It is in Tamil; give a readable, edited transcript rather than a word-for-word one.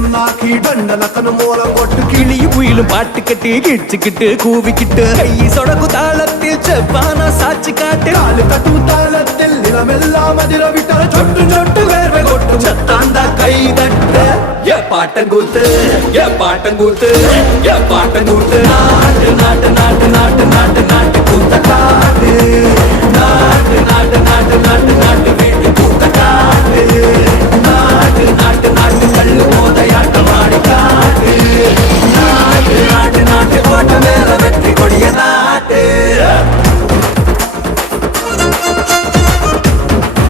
சொன்னாக்கி தண்டனக்கனு மூலம் கொட்டு கிளியும் குயிலும் பாட்டு கட்டி கிடிச்சுக்கிட்டு கூவிக்கிட்டு கை சொடக்கு தாளத்தில் செவ்வானா சாட்சி காட்டு காலு தட்டும் தாளத்தில் நிலமெல்லாம் அதிர விட்டால் சொட்டு சொட்டு வேர்வை கொட்டும் சத்தாந்தா கை தட்ட ஏ பாட்டங்கூத்து ஏ பாட்டங்கூத்து ஏ பாட்டங்கூத்து நாட்டு நாட்டு நாட்டு நாட்டு நாட்டு நாட்டு கூத்த காட்டு நாட்டு நாட்டு நாட்டு நாட்டு நாட்டு